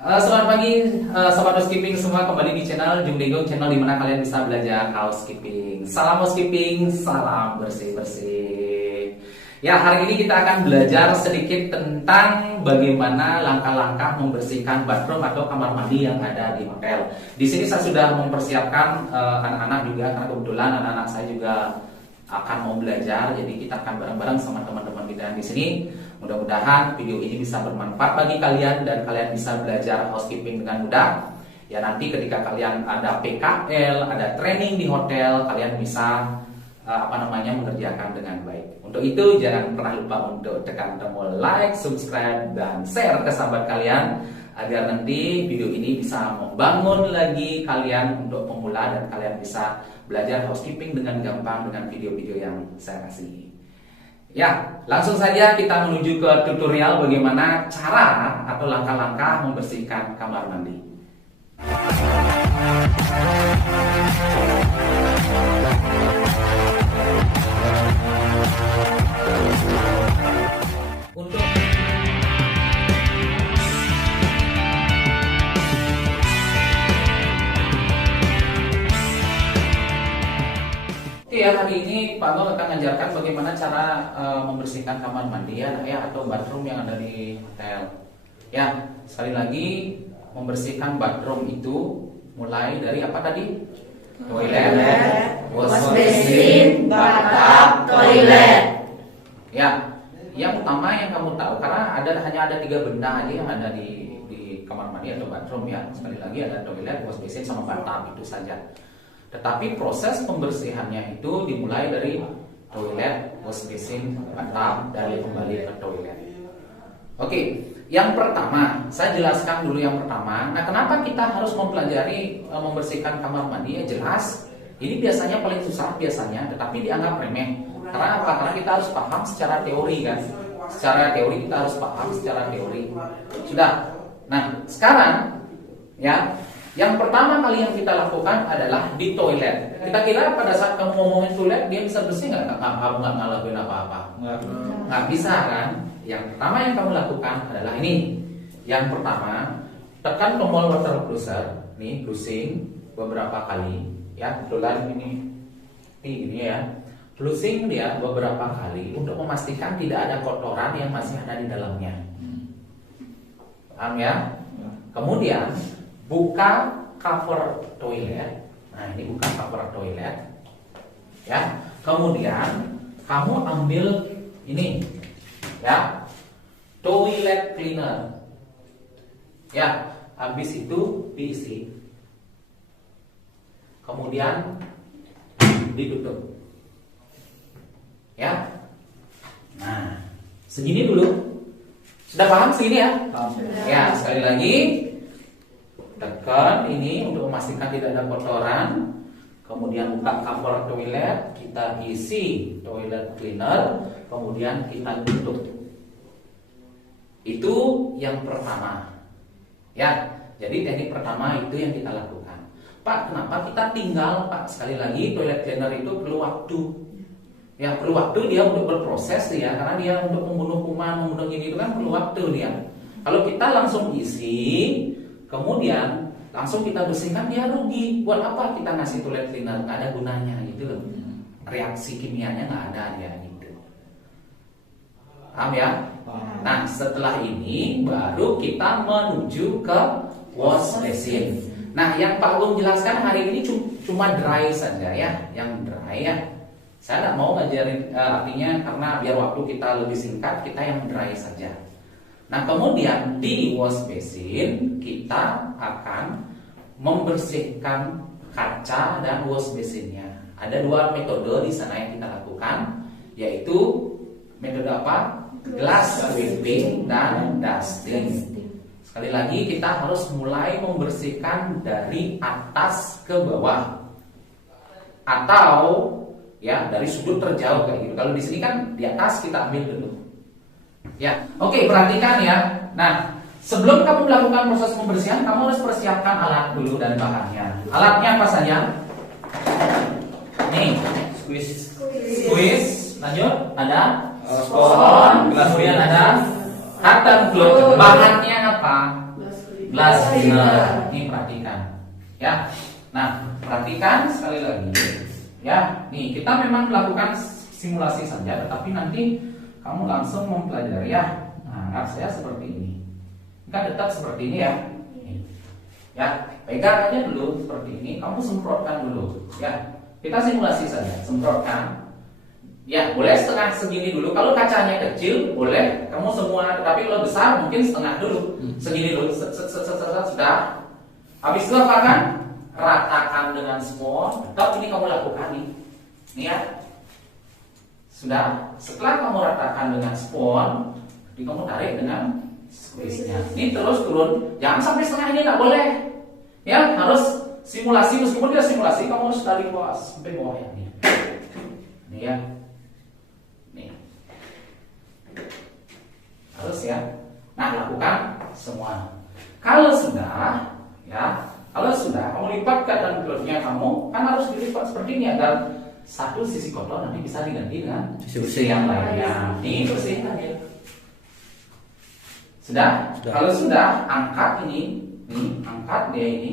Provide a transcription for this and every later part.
Selamat pagi sobat housekeeping semua, kembali di channel Jungdego, channel dimana kalian bisa belajar housekeeping. Salam housekeeping, salam bersih-bersih. Ya, hari ini kita akan belajar sedikit tentang bagaimana langkah-langkah membersihkan bathroom atau kamar mandi yang ada di hotel. Di sini saya sudah mempersiapkan anak-anak juga, karena kebetulan anak-anak saya juga akan mau belajar, jadi kita akan bareng-bareng sama teman-teman kita di sini. Mudah-mudahan video ini bisa bermanfaat bagi kalian dan kalian bisa belajar housekeeping dengan mudah. Ya, nanti ketika kalian ada PKL, ada training di hotel, kalian bisa mengerjakan dengan baik. Untuk itu jangan pernah lupa untuk tekan tombol like, subscribe, dan share ke sahabat kalian agar nanti video ini bisa membangun lagi kalian untuk pemula dan kalian bisa belajar housekeeping dengan gampang dengan video-video yang saya kasih. Ya, langsung saja kita menuju ke tutorial bagaimana cara atau langkah-langkah membersihkan kamar mandi. Ya, hari ini Pak Gong akan mengajarkan bagaimana cara membersihkan kamar mandi ya atau bathroom yang ada di hotel. Ya, sekali lagi membersihkan bathroom itu mulai dari apa tadi? Toilet, wash basin, bathtub, toilet. Ya, yang utama yang kamu tahu karena hanya ada 3 benda aja yang ada di kamar mandi atau bathroom ya. Sekali lagi ada toilet, wash basin sama bathtub, itu saja. Tetapi proses pembersihannya itu dimulai dari toilet, wash basin, bathtub, dan kembali ke toilet. Oke, yang pertama saya jelaskan dulu yang pertama. Nah, kenapa kita harus mempelajari membersihkan kamar mandi? Ya jelas, ini biasanya paling susah biasanya, tetapi dianggap remeh. Karena apa? Karena kita harus paham secara teori kan. Secara teori kita harus paham secara teori. Sudah. Nah, sekarang ya. Yang pertama kali yang kita lakukan adalah di toilet. Kita kira pada saat kamu ngomongin toilet dia bisa bersih nggak? Nggak ngelakuin apa-apa. Nggak bisa kan? Yang pertama yang kamu lakukan adalah ini. Yang pertama, tekan tombol water closer, nih brushing beberapa kali. Ya, kebetulan ini ya. Brushing dia beberapa kali untuk memastikan tidak ada kotoran yang masih ada di dalamnya. Paham ya? Kemudian buka cover toilet. Nah, ini buka cover toilet. Ya. Kemudian kamu ambil ini. Ya. Toilet cleaner. Ya, habis itu diisi. Kemudian ditutup. Ya. Nah, segini dulu. Sudah paham segini ya? Ya, sekali lagi tekan ini untuk memastikan tidak ada kotoran. Kemudian buka cover toilet, kita isi toilet cleaner, kemudian kita tutup. Itu yang pertama. Ya, jadi teknik pertama itu yang kita lakukan. Pak, kenapa kita tinggal, Pak? Sekali lagi toilet cleaner itu perlu waktu. Ya, perlu waktu dia untuk berproses ya, karena dia untuk membunuh kuman, membunuh ini itu kan perlu waktu dia. Kalau kita langsung isi kemudian langsung kita bersihkan, dia rugi. Buat apa kita ngasih toilet cleaner? Nggak ada gunanya gitu loh. Reaksi kimianya nggak ada dia gitu. Paham ya? Nah, setelah ini baru kita menuju ke wash basin. Nah, yang Pak Gong jelaskan hari ini cuma dry saja ya, yang dry ya. Saya nggak mau ngajarin artinya karena biar waktu kita lebih singkat, kita yang dry saja. Nah, kemudian di wash basin kita akan membersihkan kaca dan wash basinnya. Ada 2 metode di sana yang kita lakukan, yaitu metode apa? Glass sweeping dan dusting. Sekali lagi kita harus mulai membersihkan dari atas ke bawah, atau ya dari sudut terjauh kayak gitu. Kalau di sini kan di atas kita ambil dulu. Ya, oke, perhatikan ya. Nah, sebelum kamu melakukan proses pembersihan, kamu harus persiapkan alat dulu dan bahannya. Alatnya apa saja? Nih, squeeze, lanjut ada spon, kemudian ada cotton cloth. Bahannya apa? glass cleaner. Ini perhatikan. Ya. Nah, perhatikan sekali lagi. Ya, nih kita memang melakukan simulasi saja, tetapi nanti kamu langsung mempelajari ya. Nah, saya seperti ini. Kan tetap seperti ini ya. Ya, pegang aja dulu seperti ini. Kamu semprotkan dulu. Ya, kita simulasi saja. Semprotkan. Ya, boleh setengah segini dulu. Kalau kacanya kecil, boleh kamu semua. Tetapi kalau besar, mungkin setengah dulu. Segini dulu. Sudah. Habis itu apa kan? Ratakan dengan semua. Tetap ini kamu lakukan nih. Nih ya. Sudah. Setelah kamu ratakan dengan spon, jadi kamu tarik dengan squeeze-nya. Ini terus turun. Jangan sampai setengah ini, nggak boleh. Ya, harus simulasi. Meskipun dia simulasi, kamu harus dari bawah sampai bawah ya. Nih ya. Nih. Harus ya. Nah, lakukan semua. Kalau sudah, ya, kalau sudah kamu lipat keadaan glove-nya kamu, kan harus dilipat seperti ini agar satu sisi kotor nanti bisa diganti dengan sisi yang lainnya. Ini bersihkan ya. Sudah? Kalau sudah, angkat ini, nih, angkat dia ini.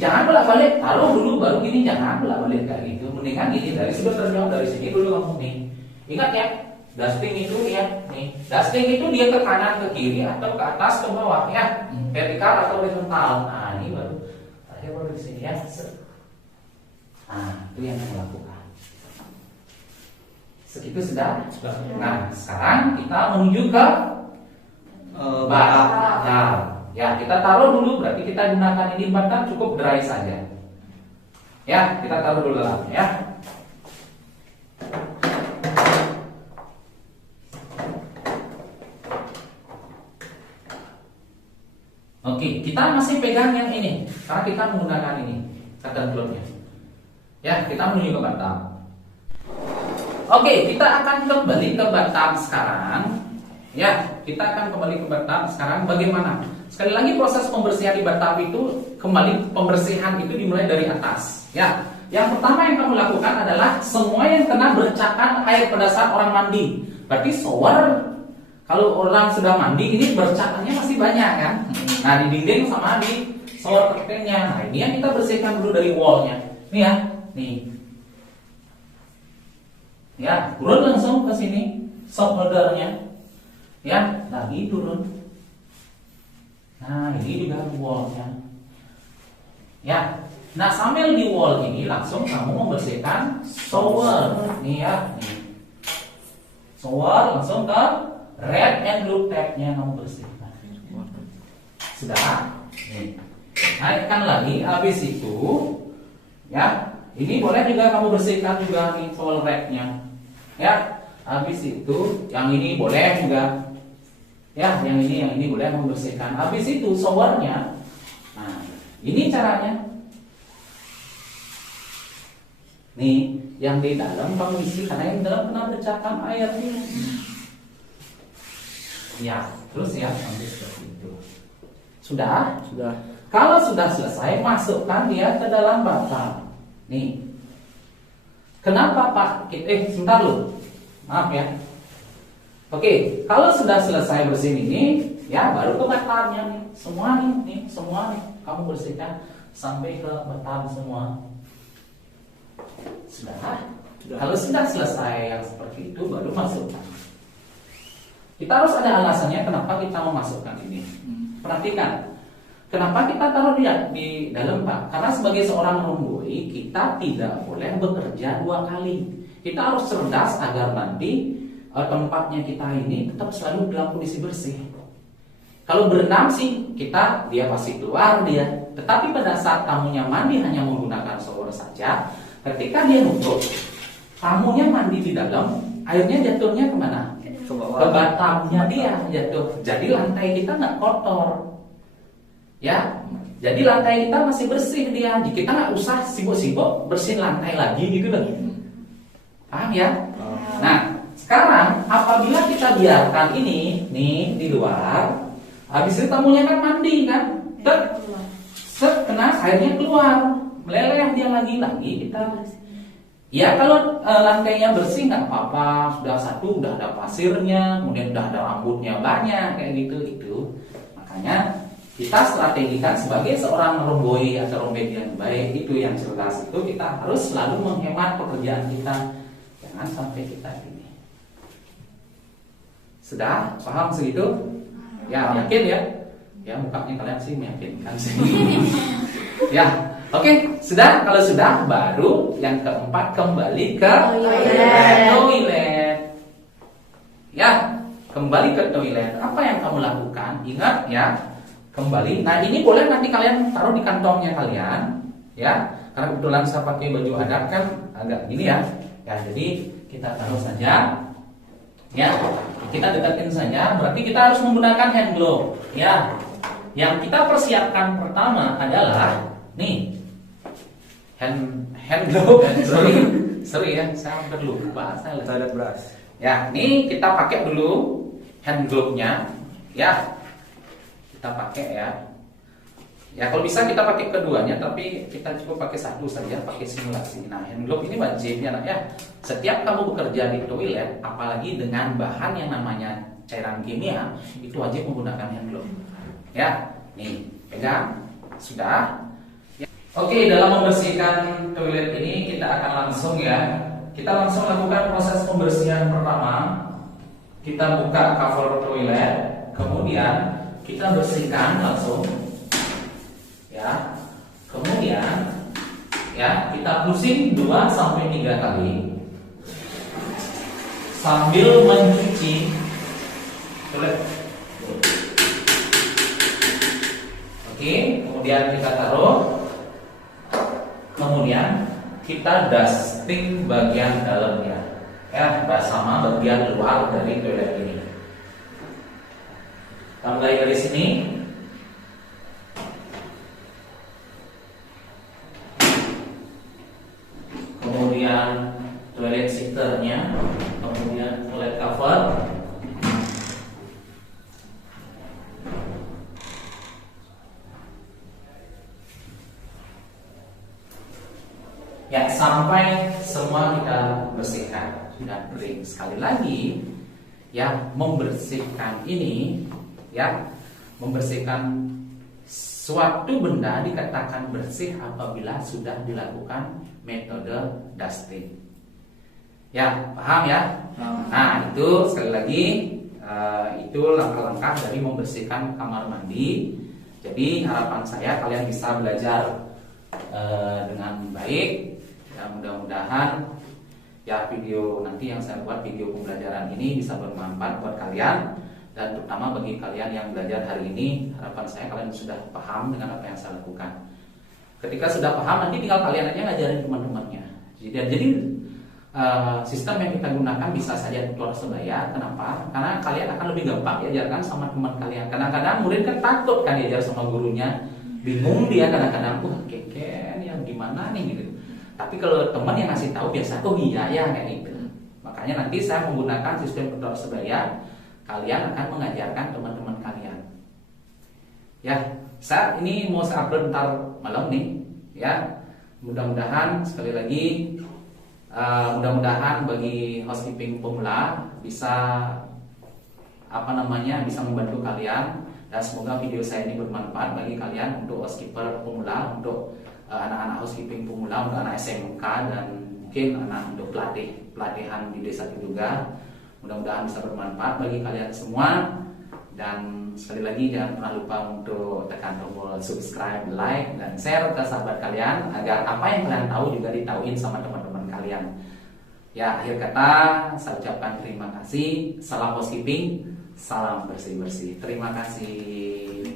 Jangan bolak-balik, taruh dulu baru gini, jangan bolak-balik kayak gitu. Mendingan gini, dari sudah terjauh dari sini dulu kamu nih. Ingat ya, dusting itu ya, nih. Dusting itu dia ke kanan, ke kiri, atau ke atas, ke bawah ya. Vertikal atau horizontal. Nah, ini baru di sini ya. Nah, itu yang kamu lakukan. Segitu sudah. Nah, sekarang kita menuju ke batal. Ya, kita taruh dulu. Berarti kita gunakan ini batal, cukup dry saja. Ya, kita taruh dulu lah ya. Oke, kita masih pegang yang ini karena kita menggunakan ini cotton glove-nya. Ya, kita menuju ke Batam. Oke, kita akan kembali ke Batam sekarang. Ya, kita akan kembali ke Batam sekarang. Bagaimana? Sekali lagi proses pembersihan di Batam itu kembali pembersihan itu dimulai dari atas. Ya, yang pertama yang kamu lakukan adalah semua yang kena bercakan air pada saat orang mandi. Berarti shower. Kalau orang sudah mandi ini bercakannya masih banyak kan? Nah, di dinding sama di shower curtain-nya. Nah, ini yang kita bersihkan dulu dari wall-nya. Nih ya, nih. Ya, turun langsung ke sini soap holder-nya. Ya, lagi turun. Nah, ini juga wall-nya. Ya. Nah, sambil di wall ini langsung kamu membersihkan shower. Nih ya, nih. Shower langsung ke red and blue tag-nya kamu bersihkan. Sudah? Nih. Naikkan lagi. Habis itu, ya, ini boleh juga kamu bersihkan juga nih towel rack-nya. Ya. Habis itu, yang ini boleh juga. Ya, yang ini boleh kamu bersihkan. Habis itu showernya. Nah, ini caranya. Nih, yang di dalam kamu isi karena yang di dalam kena bercakan air nih. Ya, terus ya sampai seperti itu. Sudah? Sudah. Kalau sudah selesai, masukkan dia ke dalam batang. Nih. Kenapa Pak? Sebentar lu. Maaf ya. Oke, kalau sudah selesai bersihin ini, ya baru ke batangnya nih. Semua nih, semua nih. Kamu bersihkan sampai ke batang semua. Sudah. Kalau sudah selesai yang seperti itu, baru masukkan. Kita harus ada alasannya kenapa kita memasukkan ini. Perhatikan, kenapa kita taruh dia di dalam Pak? Karena sebagai seorang romboi kita tidak boleh bekerja 2 kali. Kita harus cerdas agar nanti tempatnya kita ini tetap selalu dalam kondisi bersih. Kalau berenang sih dia pasti keluar dia. Tetapi pada saat tamunya mandi hanya menggunakan shower saja, ketika dia nutup, tamunya mandi di dalam, airnya jatuhnya kemana? Ke batangnya dia jatuh. Jadi lantai kita nggak kotor. Ya, jadi lantai kita masih bersih dia. Kita nggak usah sibuk-sibuk bersihin lantai lagi gitu loh. Paham ya? Nah, sekarang apabila kita biarkan ini nih di luar, habis itu tamunya kan mandi kan, kena airnya keluar, meleleh dia lagi kita. Ya kalau lantainya bersih nggak apa-apa, sudah satu udah ada pasirnya, kemudian udah ada rambutnya banyak kayak gitu itu. Makanya kita strategikan sebagai seorang romboi atau rombet yang baik itu yang jelas itu kita harus selalu menghemat pekerjaan kita, jangan sampai kita ini. Sudah paham segitu? Ya, yakin ya? Ya mukanya kalian sih meyakinkan sih. Ya, oke, sudah. Kalau sudah, baru yang keempat kembali ke toilet. Ya, kembali ke toilet. Apa yang kamu lakukan? Ingat ya, kembali. Nah ini boleh nanti kalian taruh di kantongnya kalian, ya. Karena kebetulan saya pakai baju adat kan agak gini ya. Ya, jadi kita taruh saja. Ya, kita dekatin saja. Berarti kita harus menggunakan hand glove. Ya, yang kita persiapkan pertama adalah nih hand glove. sorry ya, saya hampir lupa. Toilet brush. Ya, ini kita pakai dulu hand glove-nya. Ya, kita pakai ya. Ya kalau bisa kita pakai keduanya, tapi kita cukup pakai satu saja, pakai simulasi. Nah, hand glove ini wajib ya, nak ya. Setiap kamu bekerja di toilet, apalagi dengan bahan yang namanya cairan kimia, itu wajib menggunakan hand glove. Ya, nih pegang, sudah. Ya. Oke, dalam membersihkan toilet ini kita akan langsung ya. Kita langsung lakukan proses pembersihan pertama. Kita buka cover toilet, kemudian kita bersihkan langsung. Ya, kemudian ya kita pusing 2 sampai 3 kali sambil mencuci toilet. Oke, kemudian kita taruh, kemudian kita dusting bagian dalamnya, ya, sama bagian luar dari toilet ini. Kita mulai dari sini. Kemudian toilet seaternya, kemudian toilet cover, ya sampai semua kita bersihkan sudah kering. Sekali lagi ya, membersihkan ini ya, membersihkan suatu benda dikatakan bersih apabila sudah dilakukan metode dusting. Ya, paham ya? Nah, itu sekali lagi itu langkah-langkah dari membersihkan kamar mandi. Jadi harapan saya kalian bisa belajar dengan baik. Ya, mudah-mudahan ya video nanti yang saya buat, video pembelajaran ini bisa bermanfaat buat kalian. Dan terutama bagi kalian yang belajar hari ini, harapan saya kalian sudah paham dengan apa yang saya lakukan. Ketika sudah paham, nanti tinggal kalian aja ngajarin teman-temannya. Jadi sistem yang kita gunakan bisa saja tutor sebaya. Kenapa? Karena kalian akan lebih gampang diajarkan sama teman kalian. Kadang-kadang murid kan takut kan diajar sama gurunya, bingung dia kadang-kadang, keken yang gimana nih gitu. Tapi kalau teman yang ngasih tahu biasa, oh iya ya kayak gitu. Makanya nanti saya menggunakan sistem tutor sebaya. Kalian akan mengajarkan teman-teman kalian. Ya, saya ini mau saya upload ntar malam nih. Ya, mudah-mudahan sekali lagi, mudah-mudahan bagi housekeeping pemula bisa bisa membantu kalian. Dan semoga video saya ini bermanfaat bagi kalian untuk housekeeper pemula, untuk anak-anak housekeeping pemula, untuk anak SMK dan mungkin anak untuk pelatihan di desa itu juga. Mudah-mudahan bisa bermanfaat bagi kalian semua. Dan sekali lagi jangan pernah lupa untuk tekan tombol subscribe, like, dan share ke sahabat kalian agar apa yang kalian tahu juga ditauin sama teman-teman kalian. Ya, akhir kata saya ucapkan terima kasih. Salam housekeeping, salam bersih-bersih. Terima kasih.